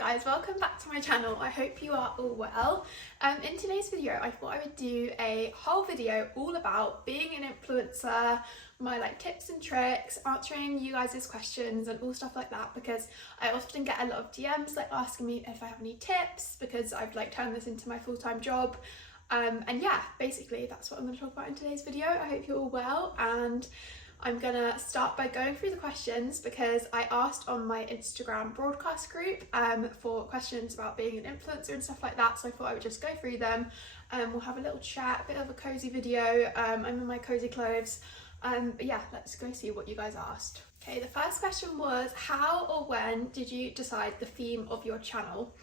guys, welcome back to my channel. I hope you are all well. In today's video I thought I would do a whole video all about being an influencer, my tips and tricks, answering you guys' questions and all stuff like that, because I often get a lot of DMs asking me if I have any tips because I've turned this into my full-time job. And yeah, basically that's what I'm going to talk about in today's video. I hope you're all well, and I'm gonna start by going through the questions because I asked on my Instagram broadcast group for questions about being an influencer and stuff like that, so I thought I would just go through them. We'll have a little chat, a bit of a cozy video. I'm in my cozy clothes, but yeah, let's go see what you guys asked. Okay, the first question was, how or when did you decide the theme of your channel?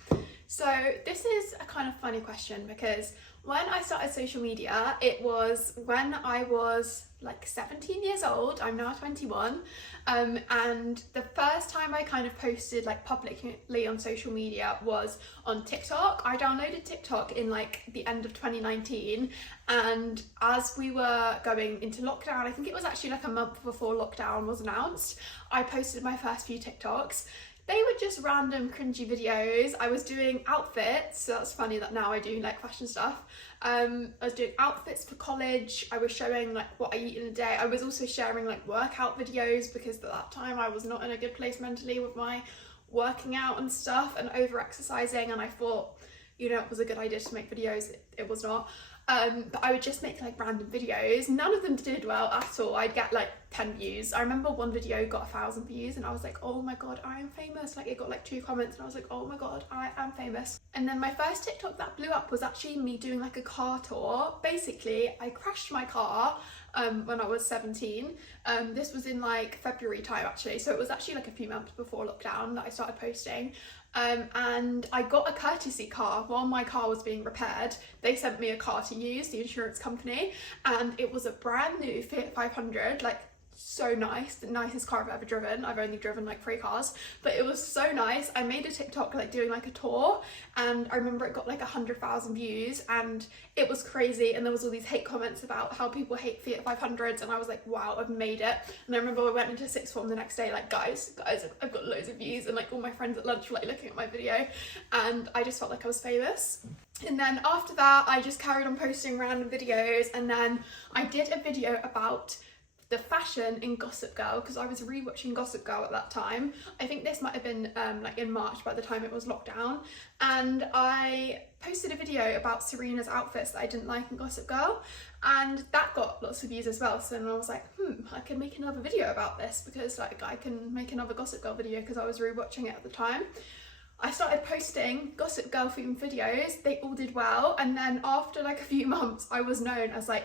So this is a kind of funny question because when I started social media, it was when I was 17 years old. I'm now 21, and the first time I kind of posted publicly on social media was on TikTok. I downloaded TikTok in the end of 2019, and as we were going into lockdown, I think it was actually a month before lockdown was announced, I posted my first few TikToks. They were just random cringy videos. I was doing outfits, so that's funny that now I do fashion stuff. I was doing outfits for college. I was showing what I eat in a day. I was also sharing workout videos because at that time I was not in a good place mentally with my working out and stuff and over exercising, and I thought, it was a good idea to make videos. It was not. But I would just make random videos. None of them did well at all. I'd get 10 views. I remember one video got 1,000 views and I was like, oh my god, I am famous. It got 2 comments and I was like, oh my god, I am famous. And then my first TikTok that blew up was actually me doing a car tour. Basically, I crashed my car when I was 17. This was in February time actually, so it was actually a few months before lockdown that I started posting. And I got a courtesy car while my car was being repaired. They sent me a car to use, the insurance company, and it was a brand new Fiat 500, so nice, the nicest car I've ever driven. I've only driven 3 cars, but it was so nice. I made a TikTok doing a tour, and I remember it got 100,000 views, and it was crazy, and there was all these hate comments about how people hate Fiat 500s, and I was like, wow, I've made it. And I remember I went into sixth form the next day guys, I've got loads of views, and all my friends at lunch were looking at my video, and I just felt I was famous. And then after that I just carried on posting random videos, and then I did a video about the fashion in Gossip Girl because I was rewatching Gossip Girl at that time. I think this might have been in March by the time it was lockdown, and I posted a video about Serena's outfits that I didn't like in Gossip Girl, and that got lots of views as well. So then I was like, I can make another video about this because I can make another Gossip Girl video because I was rewatching it at the time. I started posting Gossip Girl themed videos. They all did well, and then after a few months I was known as a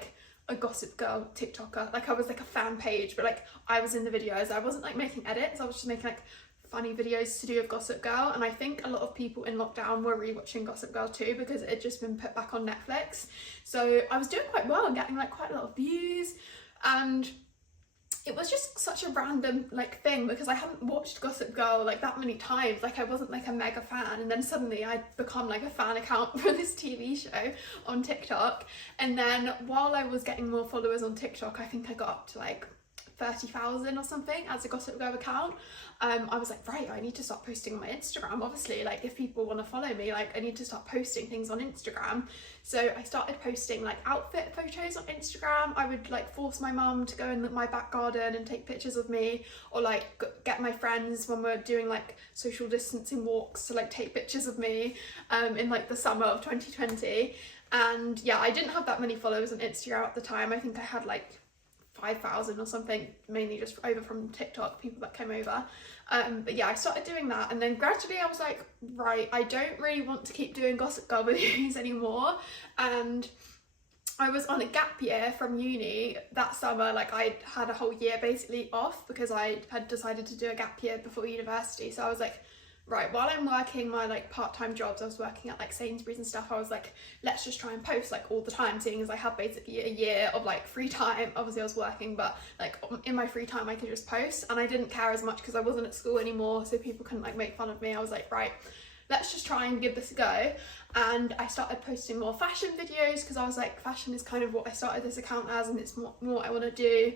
Gossip Girl TikToker. I was a fan page, but I was in the videos. I wasn't making edits, I was just making funny videos to do with Gossip Girl. And I think a lot of people in lockdown were rewatching Gossip Girl too because it had just been put back on Netflix. So I was doing quite well and getting quite a lot of views, and it was just such a random thing because I hadn't watched Gossip Girl that many times. I wasn't a mega fan, and then suddenly I'd become a fan account for this TV show on TikTok. And then while I was getting more followers on TikTok, I think I got up to 30,000 or something as a Gossip Girl account. I was right, I need to start posting on my Instagram. Obviously, if people want to follow me, I need to start posting things on Instagram. So I started posting outfit photos on Instagram. I would force my mum to go in my back garden and take pictures of me, or get my friends when we're doing social distancing walks to take pictures of me in the summer of 2020. And yeah, I didn't have that many followers on Instagram at the time. I think I had 5,000 or something, mainly just over from TikTok, people that came over. But yeah, I started doing that, and then gradually I was right, I don't really want to keep doing Gossip Girl videos anymore. And I was on a gap year from uni that summer. I had a whole year basically off because I had decided to do a gap year before university. So I was right, while I'm working my part-time jobs, I was working at Sainsbury's and stuff, I was let's just try and post all the time, seeing as I had basically a year of free time. Obviously I was working, but in my free time I could just post, and I didn't care as much because I wasn't at school anymore, so people couldn't make fun of me. I was right, let's just try and give this a go. And I started posting more fashion videos because I was fashion is kind of what I started this account as, and it's more what I want to do.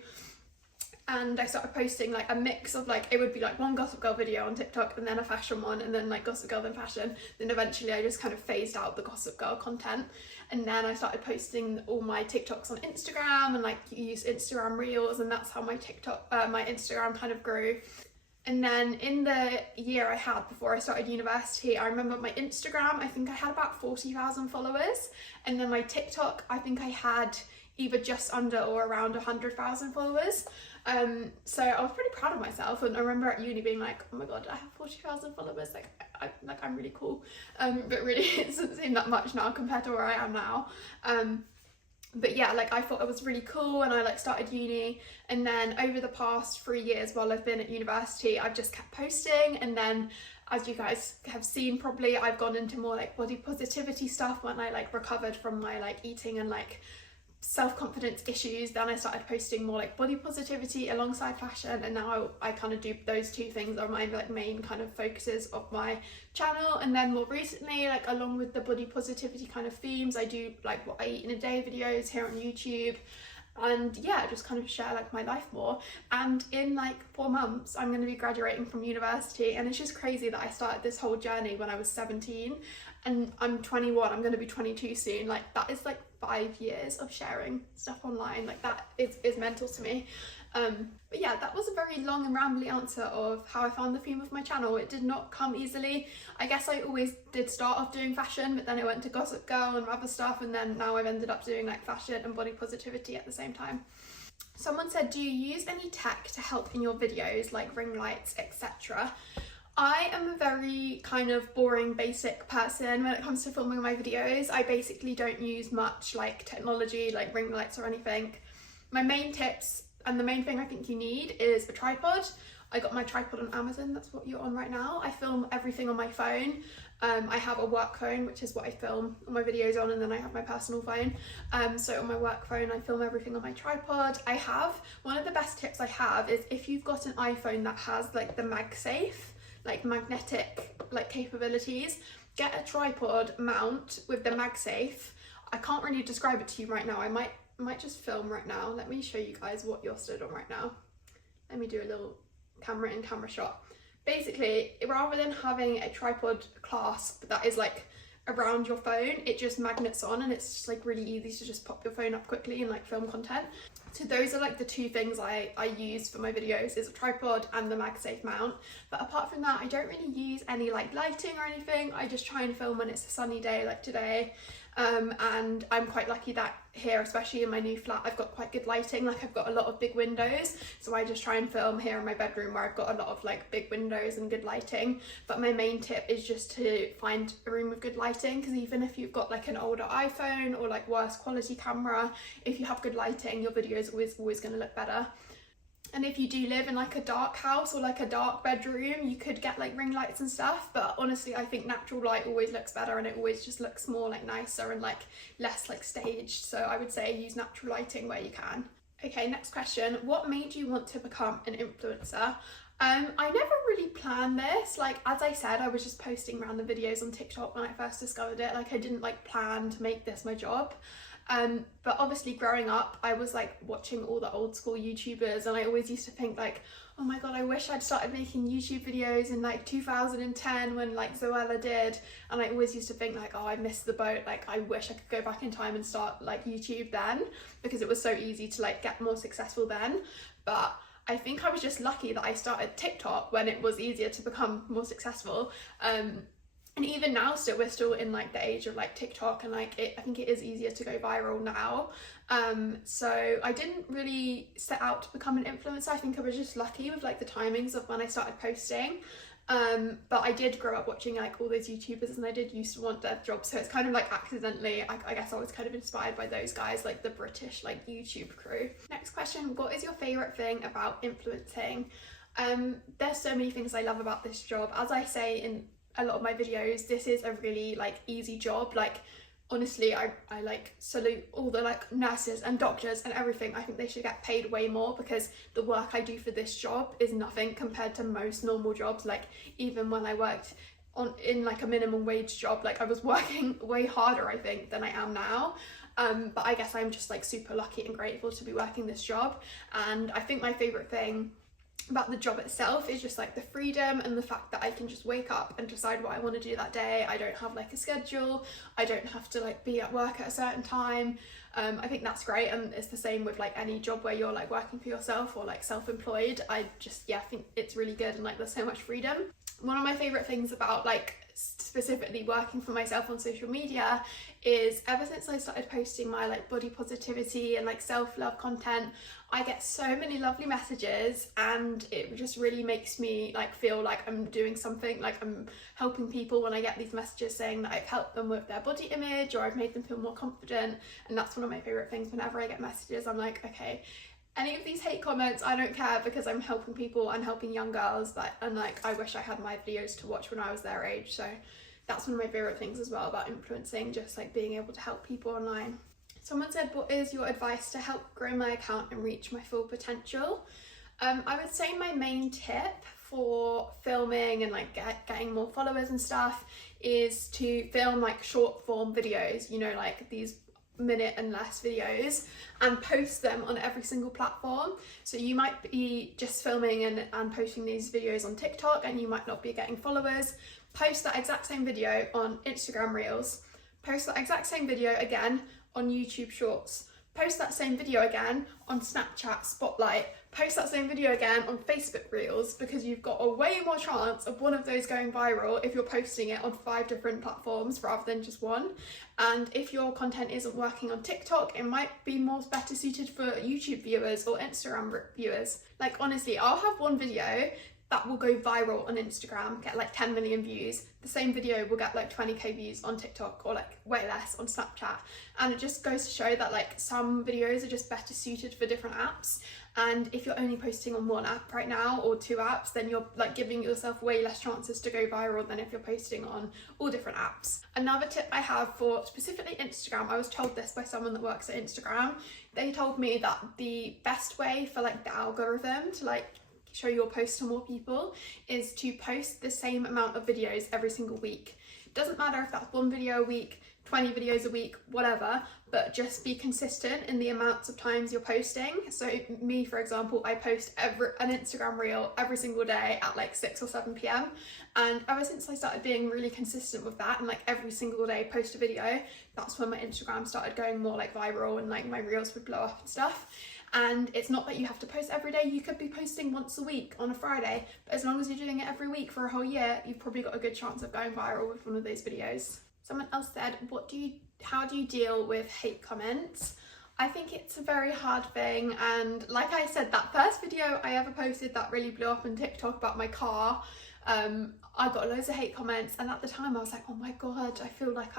and I started posting like a mix of like, it would be like one Gossip Girl video on TikTok and then a fashion one and then like Gossip Girl then fashion. Then eventually I just kind of phased out the Gossip Girl content, and then I started posting all my TikToks on Instagram and like use Instagram Reels, and that's how my Instagram kind of grew. And then in the year I had before I started university, I remember my Instagram, I think I had about 40,000 followers, and then my TikTok, I think I had either just under or around 100,000 followers. So I was pretty proud of myself, and I remember at uni being like, oh my god, I have 40,000 followers, I'm really cool. But really it doesn't seem that much now compared to where I am now. But yeah, like I thought it was really cool, and I like started uni, and then over the past 3 years while I've been at university, I've just kept posting. And then, as you guys have seen probably, I've gone into more like body positivity stuff when I like recovered from my like eating and like self-confidence issues. Then I started posting more like body positivity alongside fashion, and now I kind of do those two things are my like main kind of focuses of my channel. And then more recently, like along with the body positivity kind of themes, I do like what I eat in a day videos here on YouTube, and yeah, just kind of share like my life more. And in like 4 months I'm going to be graduating from university, and it's just crazy that I started this whole journey when I was 17 and I'm 21, I'm going to be 22 soon. Like that is like 5 years of sharing stuff online. Like that is mental to me. But yeah, that was a very long and rambly answer of how I found the theme of my channel. It did not come easily. I guess I always did start off doing fashion, but then I went to Gossip Girl and other stuff, and then now I've ended up doing like fashion and body positivity at the same time. Someone said, do you use any tech to help in your videos, like ring lights, etc.? I am a very kind of boring, basic person when it comes to filming my videos. I basically don't use much like technology, like ring lights or anything. My main tips, and the main thing I think you need, is a tripod. I got my tripod on Amazon, that's what you're on right now. I film everything on my phone. I have a work phone, which is what I film all my videos on, and then I have my personal phone. So on my work phone, I film everything on my tripod. One of the best tips I have is if you've got an iPhone that has like the MagSafe, like magnetic like capabilities, get a tripod mount with the MagSafe. I can't really describe it to you right now. I might just film right now. Let me show you guys what you're stood on right now. Let me do a little camera in camera shot. Basically, rather than having a tripod clasp that is like around your phone, it just magnets on, and it's just like really easy to just pop your phone up quickly and like film content. So those are like the two things I use for my videos, is a tripod and the MagSafe mount. But apart from that, I don't really use any like lighting or anything. I just try and film when it's a sunny day like today. And I'm quite lucky that here, especially in my new flat, I've got quite good lighting. Like I've got a lot of big windows, so I just try and film here in my bedroom where I've got a lot of like big windows and good lighting. But my main tip is just to find a room with good lighting, because even if you've got like an older iPhone or like worse quality camera, if you have good lighting, your video is always going to look better. And if you do live in like a dark house or like a dark bedroom, you could get like ring lights and stuff, but honestly I think natural light always looks better, and it always just looks more like nicer and like less like staged. So I would say use natural lighting where you can. Okay, next question. What made you want to become an influencer? I never really planned this. Like, as I said, I was just posting random videos on TikTok when I first discovered it. Like I didn't like plan to make this my job. But obviously growing up, I was like watching all the old school YouTubers, and I always used to think like, oh my god, I wish I'd started making YouTube videos in like 2010 when like Zoella did. And I always used to think like, oh, I missed the boat. Like I wish I could go back in time and start like YouTube then, because it was so easy to like get more successful then. But I think I was just lucky that I started TikTok when it was easier to become more successful. And even now still, we're still in like the age of like TikTok, and like I think it is easier to go viral now. So I didn't really set out to become an influencer. I think I was just lucky with like the timings of when I started posting. But I did grow up watching like all those YouTubers, and I did used to want their jobs, so it's kind of like accidentally, I guess I was kind of inspired by those guys, like the British like YouTube crew. Next question, what is your favourite thing about influencing? There's so many things I love about this job. As I say in a lot of my videos, this is a really like easy job. Like honestly, I like salute all the like nurses and doctors and everything. I think they should get paid way more, because the work I do for this job is nothing compared to most normal jobs. Like even when I worked in like a minimum wage job, like I was working way harder I think than I am now. but I guess I'm just like super lucky and grateful to be working this job. And I think my favourite thing about the job itself is just like the freedom and the fact that I can just wake up and decide what I want to do that day. I don't have like a schedule, I don't have to like be at work at a certain time. I think that's great, and it's the same with like any job where you're like working for yourself or like self-employed. I just think it's really good, and like there's so much freedom. One of my favourite things about like specifically working for myself on social media is ever since I started posting my like body positivity and like self-love content, I get so many lovely messages, and it just really makes me like feel like I'm doing something, like I'm helping people when I get these messages saying that I've helped them with their body image or I've made them feel more confident. And that's one of my favourite things. Whenever I get messages, I'm like, okay, any of these hate comments, I don't care, because I'm helping people and helping young girls and like I wish I had my videos to watch when I was their age. So that's one of my favourite things as well about influencing, just like being able to help people online. Someone said, what is your advice to help grow my account and reach my full potential? I would say my main tip for filming and like getting more followers and stuff is to film like short form videos, you know, like these minute and less videos, and post them on every single platform. So you might be just filming and posting these videos on TikTok and you might not be getting followers. Post that exact same video on Instagram Reels, post that exact same video again on YouTube Shorts, post that same video again on Snapchat Spotlight, post that same video again on Facebook Reels, because you've got a way more chance of one of those going viral if you're posting it on 5 different platforms rather than just one. And if your content isn't working on TikTok, it might be better suited for YouTube viewers or Instagram viewers. Like honestly, I'll have one video that will go viral on Instagram, get like 10 million views. The same video will get like 20k views on TikTok, or like way less on Snapchat. And it just goes to show that like some videos are just better suited for different apps. And if you're only posting on one app right now or 2 apps, then you're like giving yourself way less chances to go viral than if you're posting on all different apps. Another tip I have for specifically Instagram, I was told this by someone that works at Instagram. They told me that the best way for like the algorithm to like show your post to more people is to post the same amount of videos every single week. It doesn't matter if that's 1 video a week, 20 videos a week, whatever, but just be consistent in the amounts of times you're posting. So me, for example, I post an Instagram reel every single day at like 6 or 7 p.m. And ever since I started being really consistent with that and like every single day post a video, that's when my Instagram started going more like viral and like my reels would blow up and stuff. And it's not that you have to post every day. You could be posting once a week on a Friday, but as long as you're doing it every week for a whole year, you've probably got a good chance of going viral with one of those videos. Someone else said, how do you deal with hate comments? I think it's a very hard thing, and like I said, that first video I ever posted that really blew up on TikTok about my car, I got loads of hate comments, and at the time I was like, oh my god, I feel like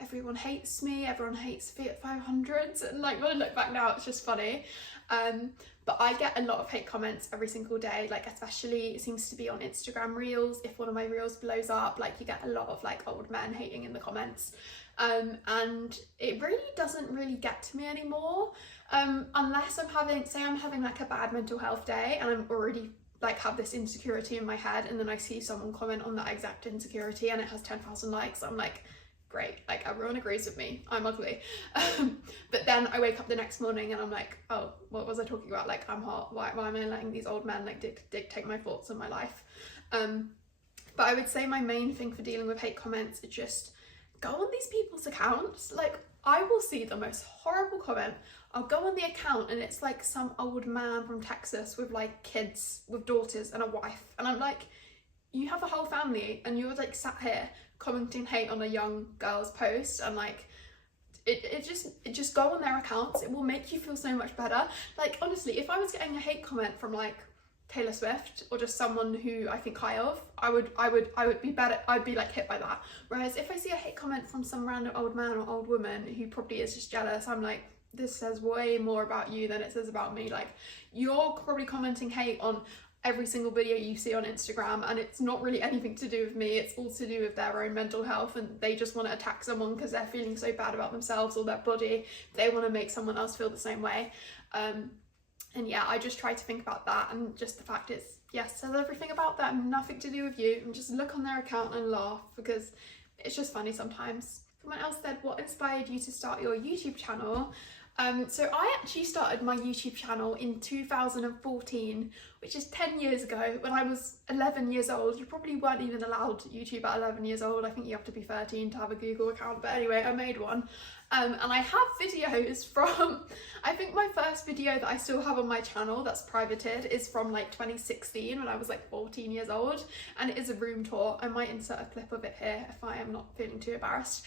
everyone hates me, everyone hates Fiat 500s, and like when I look back now it's just funny. But I get a lot of hate comments every single day, like especially it seems to be on Instagram Reels. If one of my Reels blows up, like you get a lot of like old men hating in the comments. And it really doesn't really get to me anymore, unless I'm having like a bad mental health day and I'm already like have this insecurity in my head, and then I see someone comment on that exact insecurity and it has 10,000 likes. I'm like, great, like everyone agrees with me, I'm ugly. But then I wake up the next morning and I'm like, oh, what was I talking about? Like, I'm hot, why am I letting these old men like dictate my thoughts on my life? But I would say my main thing for dealing with hate comments is just go on these people's accounts. Like, I will see the most horrible comment, I'll go on the account and it's like some old man from Texas with like kids, with daughters and a wife, and I'm like, you have a whole family and you're like sat here commenting hate on a young girl's post, and like it just go on their accounts. It will make you feel so much better. Like honestly, if I was getting a hate comment from like Taylor Swift or just someone who I think high of, I would be better, I'd be like hit by that. Whereas if I see a hate comment from some random old man or old woman who probably is just jealous, I'm like, this says way more about you than it says about me. Like, you're probably commenting hate on every single video you see on Instagram, and it's not really anything to do with me, it's all to do with their own mental health, and they just want to attack someone because they're feeling so bad about themselves or their body. They want to make someone else feel the same way. And yeah, I just try to think about that, and just the fact it's, yes, says everything about them, nothing to do with you, and just look on their account and laugh because it's just funny sometimes. Someone else said, what inspired you to start your YouTube channel? So I actually started my YouTube channel in 2014, which is 10 years ago, when I was 11 years old. You probably weren't even allowed YouTube at 11 years old. I think you have to be 13 to have a Google account, but anyway, I made one. And I have videos from, I think my first video that I still have on my channel that's privated is from like 2016 when I was like 14 years old, and it is a room tour. I might insert a clip of it here if I am not feeling too embarrassed.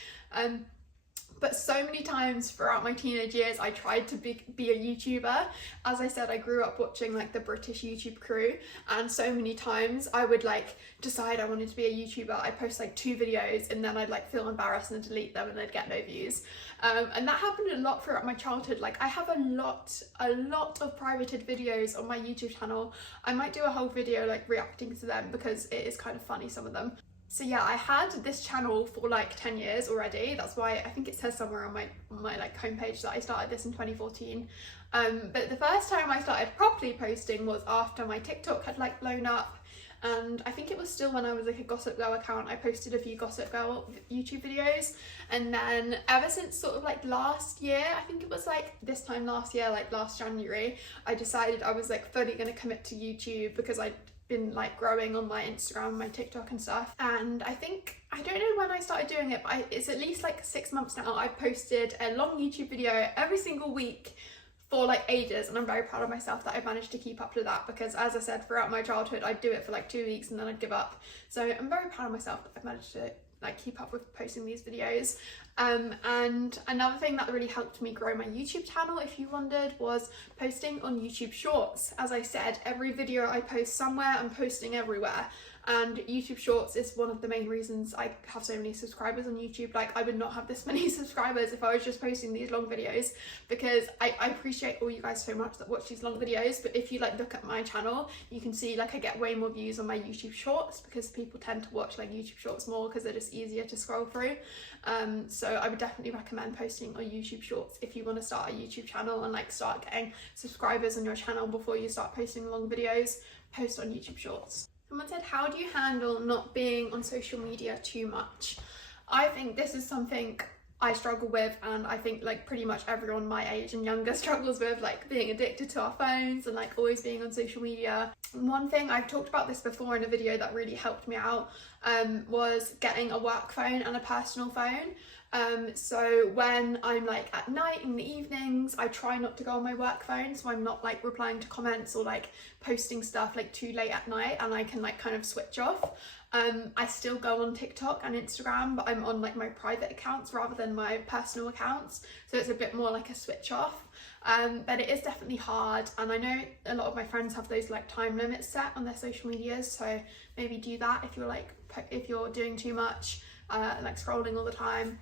But so many times throughout my teenage years, I tried to be a YouTuber. As I said, I grew up watching like the British YouTube crew, and so many times I would like decide I wanted to be a YouTuber. I'd post like 2 videos and then I'd like feel embarrassed and delete them and they'd get no views. And that happened a lot throughout my childhood. Like I have a lot of privated videos on my YouTube channel. I might do a whole video like reacting to them because it is kind of funny, some of them. So yeah, I had this channel for like 10 years already. That's why I think it says somewhere on my like homepage that I started this in 2014. But the first time I started properly posting was after my TikTok had like blown up. And I think it was still when I was like a Gossip Girl account. I posted a few Gossip Girl YouTube videos, and then ever since sort of like last year, I think it was like this time last year, like last January, I decided I was like fully gonna commit to YouTube because I'd been like growing on my Instagram, my TikTok and stuff. And I think, I don't know when I started doing it, but it's at least like 6 months now. I've posted a long YouTube video every single week for like ages, and I'm very proud of myself that I've managed to keep up to that, because as I said, throughout my childhood I'd do it for like 2 weeks and then I'd give up. So I'm very proud of myself that I've managed to like keep up with posting these videos. And another thing that really helped me grow my YouTube channel, if you wondered, was posting on YouTube Shorts. As I said, every video I post somewhere, I'm posting everywhere. And YouTube Shorts is one of the main reasons I have so many subscribers on YouTube. Like I would not have this many subscribers if I was just posting these long videos, because I appreciate all you guys so much that watch these long videos. But if you like look at my channel, you can see like I get way more views on my YouTube Shorts because people tend to watch like YouTube Shorts more because they're just easier to scroll through. So I would definitely recommend posting on YouTube Shorts if you want to start a YouTube channel and like start getting subscribers on your channel before you start posting long videos. Post on YouTube Shorts. Someone said, how do you handle not being on social media too much? I think this is something I struggle with, and I think like pretty much everyone my age and younger struggles with, like being addicted to our phones and like always being on social media. One thing, I've talked about this before in a video that really helped me out, was getting a work phone and a personal phone. So when I'm like at night in the evenings, I try not to go on my work phone, so I'm not like replying to comments or like posting stuff like too late at night, and I can like kind of switch off. I still go on TikTok and Instagram, but I'm on like my private accounts rather than my personal accounts, so it's a bit more like a switch off. But it is definitely hard, and I know a lot of my friends have those like time limits set on their social medias, so maybe do that if you're like, if you're doing too much, like scrolling all the time.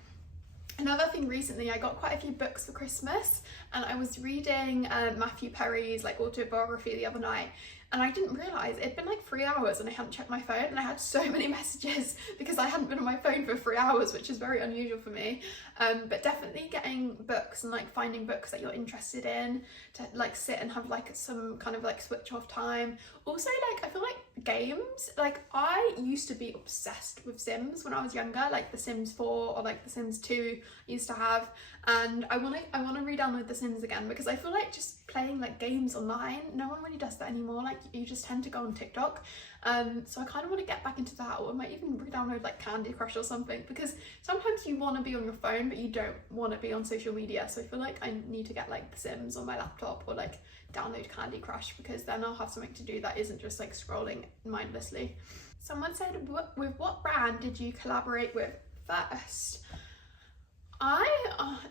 Another thing, recently I got quite a few books for Christmas, and I was reading Matthew Perry's like autobiography the other night, and I didn't realise it'd been like 3 hours and I hadn't checked my phone, and I had so many messages because I hadn't been on my phone for 3 hours, which is very unusual for me. But definitely getting books and like finding books that you're interested in to like sit and have like some kind of like switch off time. Also, like I feel like games, like I used to be obsessed with Sims when I was younger, like The Sims 4 or like The Sims 2 I used to have, and I want to re-download The Sims again, because I feel like just playing like games online, no one really does that anymore. Like you just tend to go on TikTok, so I kind of want to get back into that, or I might even re-download like Candy Crush or something, because sometimes you want to be on your phone but you don't want to be on social media. So I feel like I need to get like The Sims on my laptop, or like download Candy Crush, because then I'll have something to do that isn't just like scrolling mindlessly. Someone said, with what brand did you collaborate with first?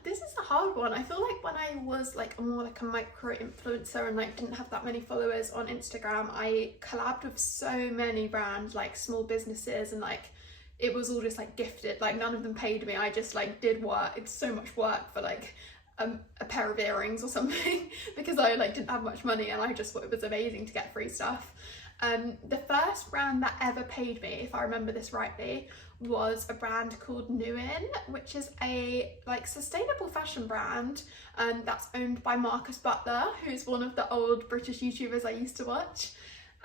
This is a hard one. I feel like when I was like more like a micro influencer and like didn't have that many followers on Instagram, I collabed with so many brands, like small businesses, and like it was all just like gifted. Like none of them paid me. I just like did work. It's so much work for like a pair of earrings or something because I like didn't have much money, and I just thought it was amazing to get free stuff. The first brand that ever paid me, if I remember this rightly, was a brand called Nuin, which is a like sustainable fashion brand that's owned by Marcus Butler, who's one of the old British YouTubers I used to watch.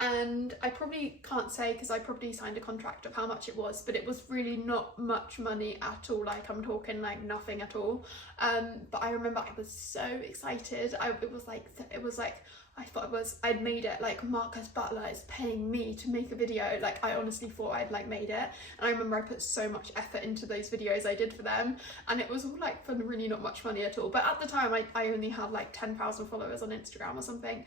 and I probably can't say because I probably signed a contract of how much it was, but it was really not much money at all. Like, I'm talking like nothing at all. But I remember I was so excited. It was like I thought I'd made it. Like, Marcus Butler is paying me to make a video. Like, I honestly thought I'd like made it. And I remember I put so much effort into those videos I did for them, and it was all like for really not much money at all. But at the time I only had like 10,000 followers on Instagram or something.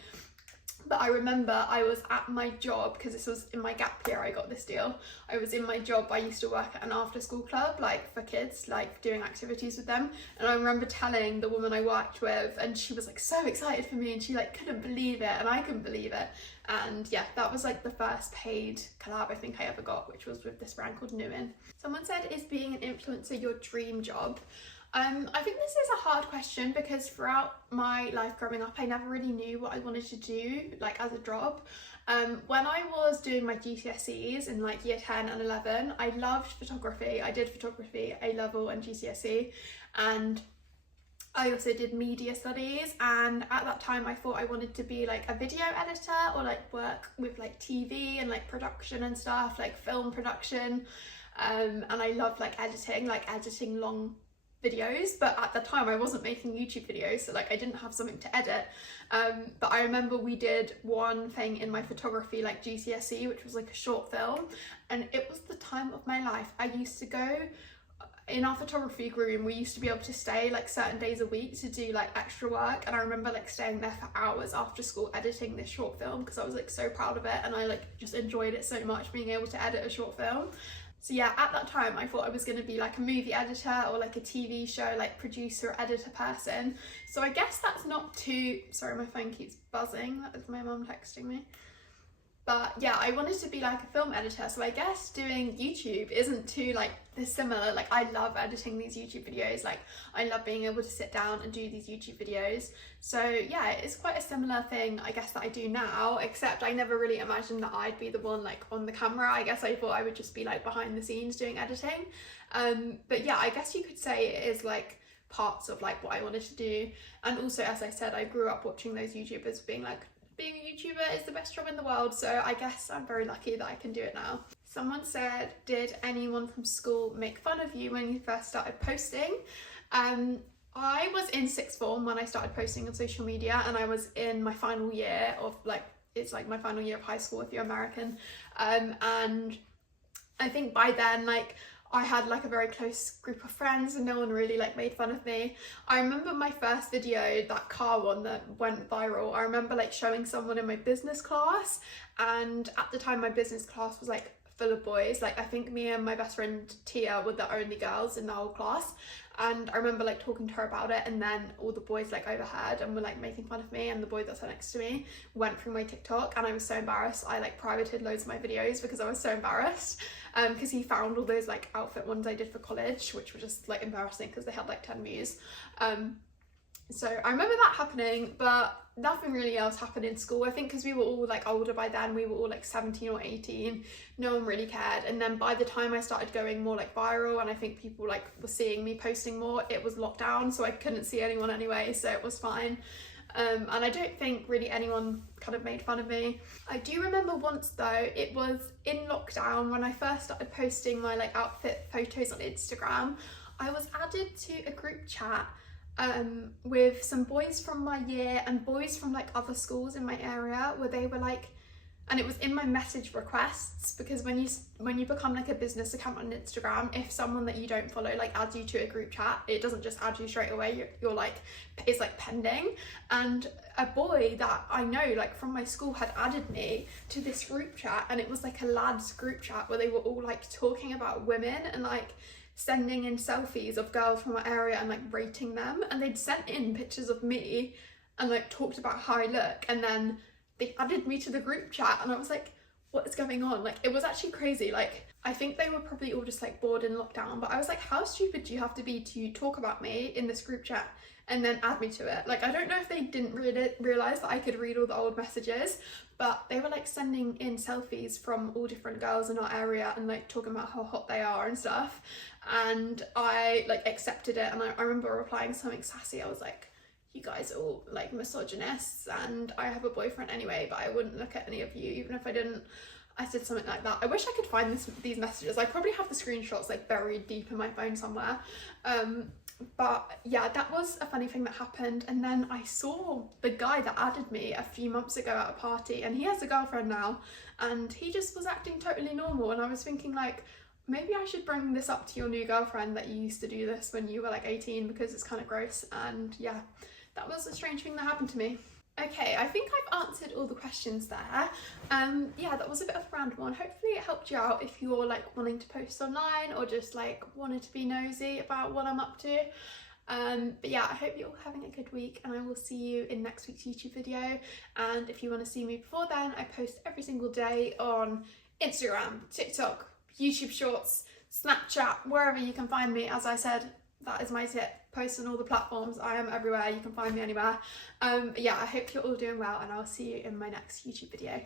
But I remember I was at my job, because this was in my gap year I got this deal. I was in my job. I used to work at an after school club, like for kids, like doing activities with them. And I remember telling the woman I worked with, and she was like so excited for me, and she like couldn't believe it, and I couldn't believe it. And yeah, that was like the first paid collab I think I ever got, which was with this brand called Nuin. Someone said, is being an influencer your dream job? I think this is a hard question, because throughout my life growing up I never really knew what I wanted to do like as a job. When I was doing my GCSEs in like year 10 and 11, I loved photography. I did photography A level and GCSE, and I also did media studies, and at that time I thought I wanted to be like a video editor, or like work with like TV and like production and stuff, like film production. And I loved like editing long videos, but at the time I wasn't making YouTube videos, so like I didn't have something to edit. But I remember we did one thing in my photography like GCSE, which was like a short film, and it was the time of my life. I used to go in our photography room, we used to be able to stay like certain days a week to do like extra work, and I remember like staying there for hours after school editing this short film, because I was like so proud of it, and I like just enjoyed it so much, being able to edit a short film. So yeah, at that time I thought I was going to be like a movie editor, or like a TV show like producer or editor person. So I guess that's not too, sorry my phone keeps buzzing, that was my mum texting me. But yeah, I wanted to be like a film editor, so I guess doing YouTube isn't too like dissimilar. Like, I love editing these YouTube videos, like I love being able to sit down and do these YouTube videos. So yeah, it's quite a similar thing I guess that I do now, except I never really imagined that I'd be the one like on the camera. I guess I thought I would just be like behind the scenes doing editing. But yeah, I guess you could say it is like parts of like what I wanted to do. And also, as I said, I grew up watching those YouTubers being like, being a YouTuber is the best job in the world, so I guess I'm very lucky that I can do it now. Someone said, did anyone from school make fun of you when you first started posting? I was in sixth form when I started posting on social media, and I was in my final year of like, it's like my final year of high school if you're American, and I think by then like I had like a very close group of friends, and no one really like made fun of me. I remember my first video, that car one that went viral, I remember like showing someone in my business class, and at the time my business class was like full of boys. Like, I think me and my best friend Tia were the only girls in the whole class, and I remember like talking to her about it, and then all the boys like overheard and were like making fun of me, and the boy that sat next to me went through my TikTok, and I was so embarrassed. I like privated loads of my videos because I was so embarrassed, because he found all those like outfit ones I did for college, which were just like embarrassing because they had like 10 views. So I remember that happening, but nothing really else happened in school. I think because we were all like older by then, we were all like 17 or 18, no one really cared. And then by the time I started going more like viral, and I think people like were seeing me posting more, it was lockdown, so I couldn't see anyone anyway, so it was fine. And I don't think really anyone kind of made fun of me. I do remember once though, it was in lockdown when I first started posting my like outfit photos on Instagram. I was added to a group chat with some boys from my year and boys from like other schools in my area, where they were like, and it was in my message requests, because when you become like a business account on Instagram, if someone that you don't follow like adds you to a group chat, it doesn't just add you straight away, you're like, it's like pending. And a boy that I know like from my school had added me to this group chat, and it was like a lads group chat where they were all like talking about women and like sending in selfies of girls from our area and like rating them, and they'd sent in pictures of me and like talked about how I look, and then they added me to the group chat, and I was like, what is going on? Like, it was actually crazy. Like, I think they were probably all just like bored in lockdown, but I was like, how stupid do you have to be to talk about me in this group chat and then add me to it? Like, I don't know if they didn't realize that I could read all the old messages, but they were like sending in selfies from all different girls in our area and like talking about how hot they are and stuff, and I like accepted it. And I remember replying something sassy. I was like, you guys are all like misogynists and I have a boyfriend anyway, but I wouldn't look at any of you even if I didn't. I said something like that. I wish I could find these messages. I probably have the screenshots like buried deep in my phone somewhere. But yeah, that was a funny thing that happened. And then I saw the guy that added me a few months ago at a party, and he has a girlfriend now, and he just was acting totally normal. And I was thinking like, maybe I should bring this up to your new girlfriend that you used to do this when you were like 18, because it's kind of gross. And yeah, that was a strange thing that happened to me. Okay, I think I've answered all the questions there. Yeah, that was a bit of a random one. Hopefully it helped you out if you're like wanting to post online or just like wanted to be nosy about what I'm up to. But yeah, I hope you're all having a good week, and I will see you in next week's YouTube video. And if you want to see me before then, I post every single day on Instagram, TikTok, YouTube Shorts, Snapchat, wherever you can find me. As I said, that is my tip. Post on all the platforms. I am everywhere. You can find me anywhere. Yeah, I hope you're all doing well, and I'll see you in my next YouTube video.